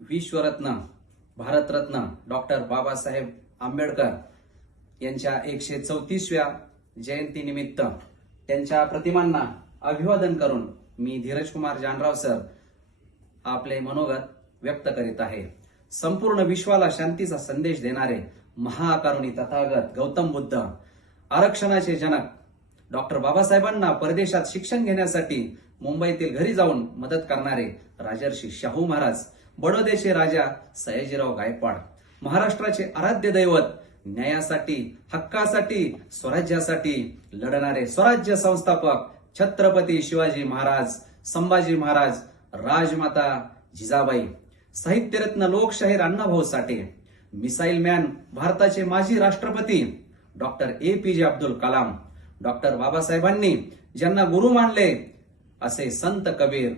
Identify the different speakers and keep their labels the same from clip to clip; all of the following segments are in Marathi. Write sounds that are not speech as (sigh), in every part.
Speaker 1: विश्वरत्न भारतरत्न डॉक्टर बाबासाहेब आंबेडकर यांच्या एकशे चौतीसव्या जयंतीनिमित्त त्यांच्या प्रतिमांना अभिवादन करून मी धीरज कुमार जानराव सर आपले मनोगत व्यक्त करीत आहे. संपूर्ण विश्वाला शांतीचा संदेश देणारे महाकारुणी तथागत गौतम बुद्ध आरक्षणाचे जनक डॉक्टर बाबासाहेबांना परदेशात शिक्षण घेण्यासाठी मुंबईतील घरी जाऊन मदत करणारे राजर्षी शाहू महाराज बडोदेचे राजा सयाजीराव गायकवाड महाराष्ट्राचे आराध्य दैवत न्यायासाठी हक्कासाठी स्वराज्यासाठी लढणारे स्वराज्य संस्थापक छत्रपती शिवाजी महाराज संभाजी महाराज राजमाता जिजाबाई साहित्यरत्न लोकशाहीर अण्णाभाऊ साठे मिसाईल मॅन भारताचे माजी राष्ट्रपती डॉक्टर ए पी जे अब्दुल कलाम डॉक्टर बाबासाहेबांनी ज्यांना गुरु मानले असे संत कबीर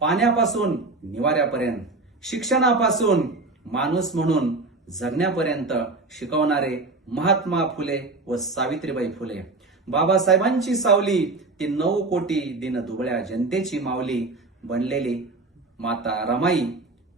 Speaker 1: पाण्यापासून निवाऱ्यापर्यंत शिक्षणापासून माणूस म्हणून जगण्यापर्यंत शिकवणारे महात्मा फुले व सावित्रीबाई फुले. बाबासाहेबांची सावली ती नऊ कोटी दिन दुबळ्या जनतेची मावली बनलेली माता रमाई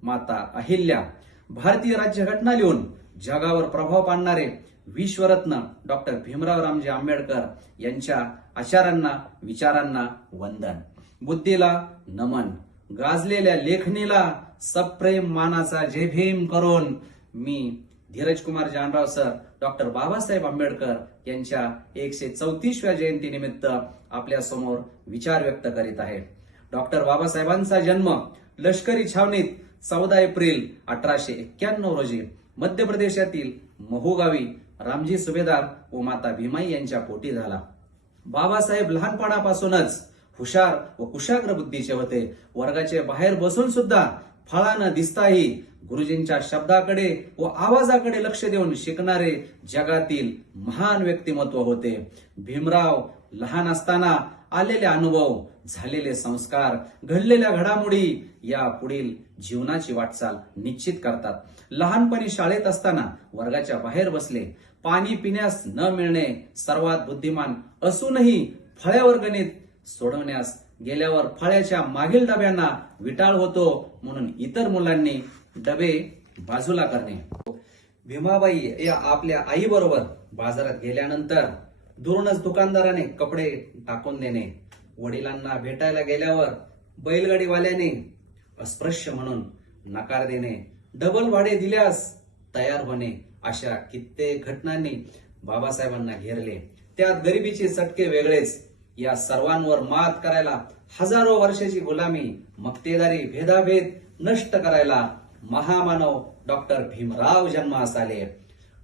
Speaker 1: माता अहिल्या. भारतीय राज्यघटना लिहून जगावर प्रभाव पाडणारे विश्वरत्न डॉक्टर भीमराव रामजी आंबेडकर यांच्या आचारांना विचारांना वंदन. बुद्धीला नमन. गाजलेल्या लेखणीला सप्रेम मानाचा जय भीम करून मी धीरज कुमार जानराव सर डॉक्टर बाबासाहेब आंबेडकर यांच्या एकशे चौतीसव्या जयंतीनिमित्त आपल्यासमोर विचार व्यक्त करीत आहे. डॉक्टर बाबासाहेबांचा जन्म लष्करी छावणीत चौदा एप्रिल अठराशे एक्क्याण्णव रोजी मध्य प्रदेशातील महुगावी रामजी सुभेदार व माता भीमाई यांच्या पोटी झाला. बाबासाहेब लहानपणापासूनच हुशार व कुशाग्र बुद्धीचे होते. वर्गाचे बाहेर बसून सुद्धा फळानं दिसताही गुरुजींच्या शब्दाकडे व आवाजाकडे लक्ष देऊन शिकणारे जगातील महान व्यक्तिमत्व होते. भीमराव लहान असताना आलेले अनुभव झालेले संस्कार घडलेल्या घडामोडी या पुढील जीवनाची वाटचाल निश्चित करतात. लहानपणी शाळेत असताना वर्गाच्या बाहेर बसले. पाणी पिण्यास न मिळणे सर्वात बुद्धिमान असूनही फळ्यावर गणित सोडवण्यास गेल्यावर फळ्याच्या मागील डब्यांना विटाळ होतो म्हणून इतर मुलांनी डबे बाजूला करणे. भीमाबाई या आपल्या आई बरोबर बाजारात गेल्यानंतर दुरूनच दुकानदाराने कपडे टाकून देणे. वडिलांना भेटायला गेल्यावर बैलगाडीवाल्याने अस्पृश्य म्हणून नकार देणे. डबल भाडे दिल्यास तयार होणे अशा कित्येक घटनांनी बाबासाहेबांना घेरले. त्यात गरिबीचे चटके वेगळेच. या सर्वांवर मात करायला हजारो वर्षाची गुलामी मक्तेदारी भेदाभेद नष्ट करायला महामानव डॉक्टर भीमराव जन्मास आले.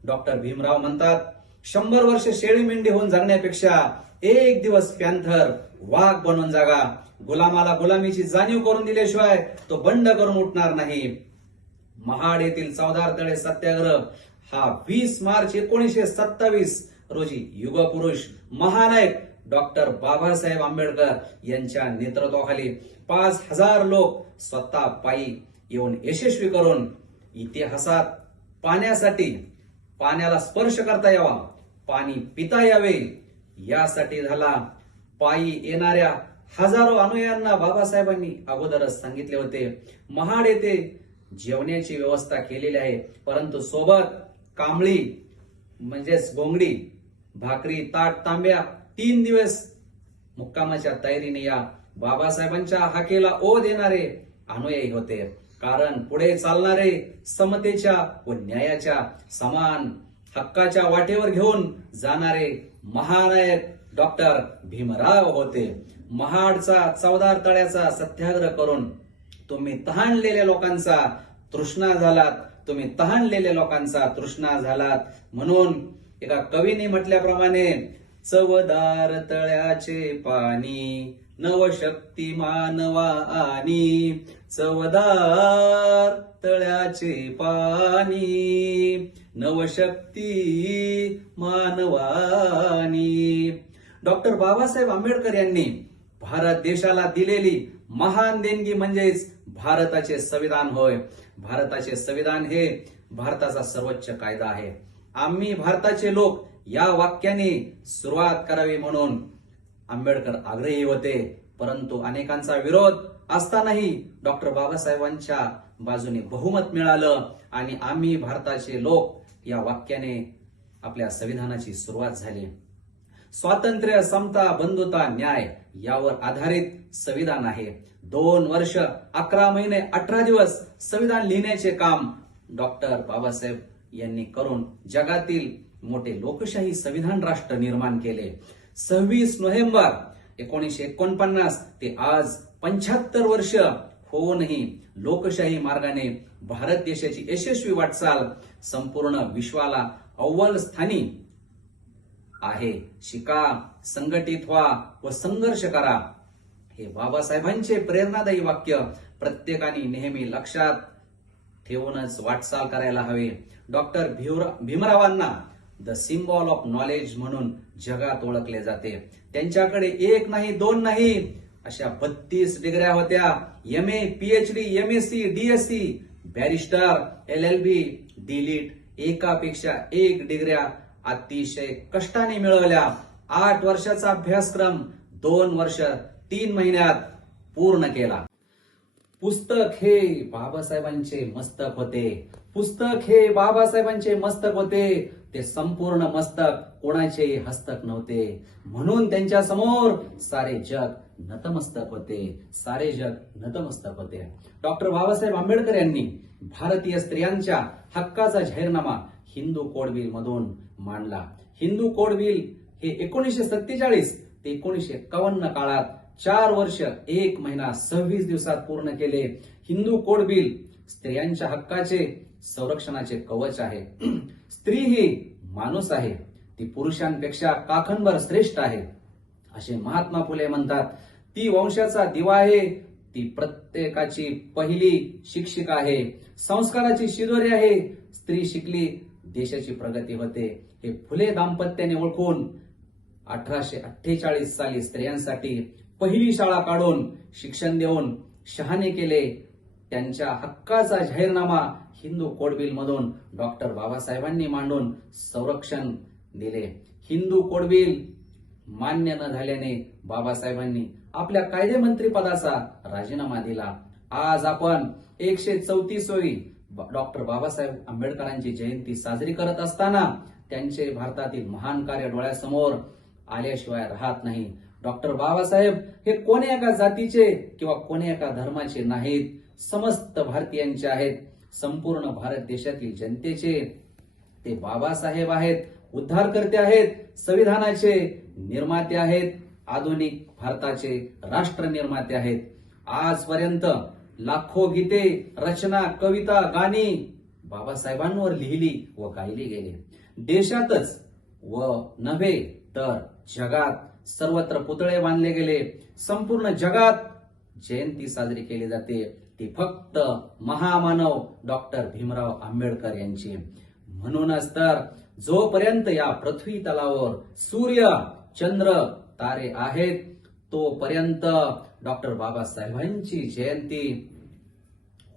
Speaker 1: डॉक्टर भीमराव म्हणतात शंभर वर्ष शेळी मेंढी होऊन जगण्यापेक्षा एक दिवस पॅन्थर वाघ बनून जागा. गुलामाला गुलामीची जाणीव करून दिल्याशिवाय तो बंड करून उठणार नाही. महाड येथील चौदार तळे सत्याग्रह हा वीस मार्च एकोणीसशे सत्तावीस रोजी युगपुरुष महानायक डॉक्टर बाबासाहेब आंबेडकर यांच्या नेतृत्वाखाली पाच हजार लोक स्वतः पायी येऊन यशस्वी करून इतिहासात पाण्यासाठी पाण्याला स्पर्श करता यावा पाणी पिता यावे. यासाठी झाला पायी येणाऱ्या हजारो अनुयायांना बाबासाहेबांनी अगोदरच सांगितले होते महाड येथे जेवण्याची व्यवस्था केलेली आहे परंतु सोबत कांबळी म्हणजेच गोंगडी भाकरी ताट तांब्या तीन दिवस मुक्कामाच्या तयारीने या बाबासाहेबांच्या हाकेला ओ देणारे अनुयायी होते. कारण पुढे चालणारे समतेच्या व न्यायाच्या समान हक्काच्या वाटेवर घेऊन जाणारे महानायक डॉक्टर भीमराव होते. महाडचा चौदार तळ्याचा सत्याग्रह करून तुम्ही तहानलेल्या लोकांचा तृष्णा झालात. तुम्ही तहानलेल्या लोकांचा तृष्णा झालात. म्हणून एका कवीने म्हटल्याप्रमाणे चवदार तळ्याचे पाणी नवशक्ती मानवा आणि चवदार तळ्याचे पाणी नवशक्ती मानवानी डॉक्टर बाबासाहेब आंबेडकर यांनी भारत देशाला दिलेली महान देणगी म्हणजेच भारताचे संविधान होय. भारताचे संविधान हे भारताचा सर्वोच्च कायदा आहे. आम्ही भारताचे लोक या वाक्याने सुरुवात करावी म्हणून आंबेडकर आग्रही होते. परंतु अनेकांचा विरोध असतानाही डॉक्टर बाबासाहेबांच्या बाजूने बहुमत मिळालं आणि आम्ही भारताचे लोक या वाक्याने आपल्या संविधानाची सुरुवात झाली. स्वातंत्र्य समता बंधुता न्याय यावर आधारित संविधान आहे. दोन वर्ष अकरा महिने अठरा दिवस संविधान लिहिण्याचे काम डॉक्टर बाबासाहेब यांनी करून जगातील मोठे लोकशाही संविधान राष्ट्र निर्माण केले. सव्वीस नोव्हेंबर एकोणीसशे एकोणपन्नास ते आज पंच्याहत्तर वर्ष होऊनही लोकशाही मार्गाने भारत देशाची यशस्वी वाटचाल संपूर्ण विश्वाला अव्वल स्थानी आहे. शिका संघटित व्हा व संघर्ष करा. हे बाबासाहेबांचे प्रेरणादायी वाक्य प्रत्येकाने नेहमी लक्षात ठेवूनच वाटचाल करायला हवे. डॉक्टर भीमरावांना द सिम्बॉल ऑफ नॉलेज म्हणून जगात ओळखले जाते. त्यांच्याकडे एक नाही दोन नाही. अशा बत्तीस डिग्र्या होत्या. M A PhD M S C DSc barrister L L B D Litt एकापेक्षा एक डिग्र्या अतिशय कष्टाने मिळवल्या. आठ वर्षाचा अभ्यासक्रम दोन वर्ष तीन महिन्यात पूर्ण केला. पुस्तक हे बाबासाहेबांचे मस्तक होते. पुस्तक हे बाबासाहेबांचे मस्तक होते. ते संपूर्ण मस्तक कोणाचे हस्तक नव्हते. म्हणून त्यांच्यासमोर सारे जग नतमस्तक होते. सारे जग नतमस्तक होते. डॉक्टर बाबासाहेब आंबेडकर यांनी भारतीय स्त्रियांच्या हक्काचा जाहीरनामा हिंदू कोड बिल मधून मांडला. हिंदू कोड बिल हे एकोणीसशे सत्तेचाळीस ते एकोणीसशे एकावन्न काळात चार वर्ष एक महिना सव्वीस दिवसात पूर्ण केले. हिंदू कोड बिल स्त्रियांच्या हक्काचे संरक्षणाचे कवच आहे. (clears throat) स्त्री ही माणूस आहे. ती पुरुषांपेक्षा काखनभर श्रेष्ठ आहे असे महात्मा फुले म्हणतात. ती वंशाचा दिवा आहे. ती प्रत्येकाची पहिली शिक्षिका आहे. संस्काराची शिदोरी आहे. स्त्री शिकली देशाची प्रगती होते. हे फुले दाम्पत्याने ओळखून अठराशे अठ्ठेचाळीस साली स्त्रियांसाठी पहिली शाळा काढून शिक्षण देऊन शहाणे केले. त्यांच्या हक्काचा जाहीरनामा हिंदू कोड बिल मधून डॉक्टर बाबासाहेबांनी मांडून संरक्षण दिले. हिंदू कोड बिल मान्य न झाल्याने बाबासाहेबांनी आपल्या कायदेमंत्री पदाचा राजीनामा दिला. आज आपण एकशे चौतीस चौतीसवी डॉक्टर बाबासाहेब आंबेडकरांची जयंती साजरी करत असताना त्यांचे भारतातील महान कार्य डोळ्यासमोर आल्याशिवाय राहत नाही. डॉक्टर बाबासाहेब हे कोणी एका जातीचे किंवा कोणी एका धर्माचे नाहीत. समस्त भारतीयांचे आहेत. संपूर्ण भारत देशातील जनतेचे. ते बाबासाहेब आहेत. उद्धारकर्ते आहेत. संविधानाचे निर्माते आहेत. आधुनिक भारताचे राष्ट्र निर्माते आहेत. आजपर्यंत लाखो गीते रचना कविता गाणी बाबासाहेबांवर लिहिली व गायली गेली. देशातच व नव्हे तर जगात सर्वत्र पुतळे बांधले गेले. संपूर्ण जगात जयंती साजरी केली जाते. ती फक्त महामानव डॉक्टर भीमराव आंबेडकर यांची. म्हणूनच तर जोपर्यंत या पृथ्वी तलावर सूर्य चंद्र तारे आहेत तोपर्यंत डॉक्टर बाबासाहेबांची जयंती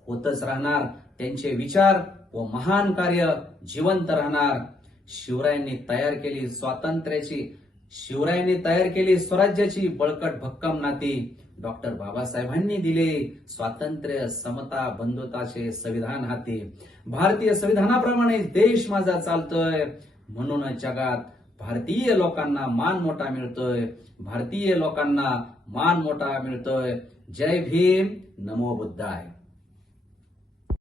Speaker 1: होतच राहणार. त्यांचे विचार व महान कार्य जिवंत राहणार. शिवरायांनी तयार केली स्वातंत्र्याची शिवरायांनी तयार केली स्वराज्याची बळकट भक्कम नाती. डॉक्टर बाबासाहेबांनी दिले स्वातंत्र्य समता बंधुताचे संविधान हाती. भारतीय संविधानाप्रमाणे देश माझा चालतोय. म्हणून जगात भारतीय लोकांना मान मोठा मिळतोय. भारतीय लोकांना मान मोठा मिळतोय. जय भीम. नमो बुद्धाय.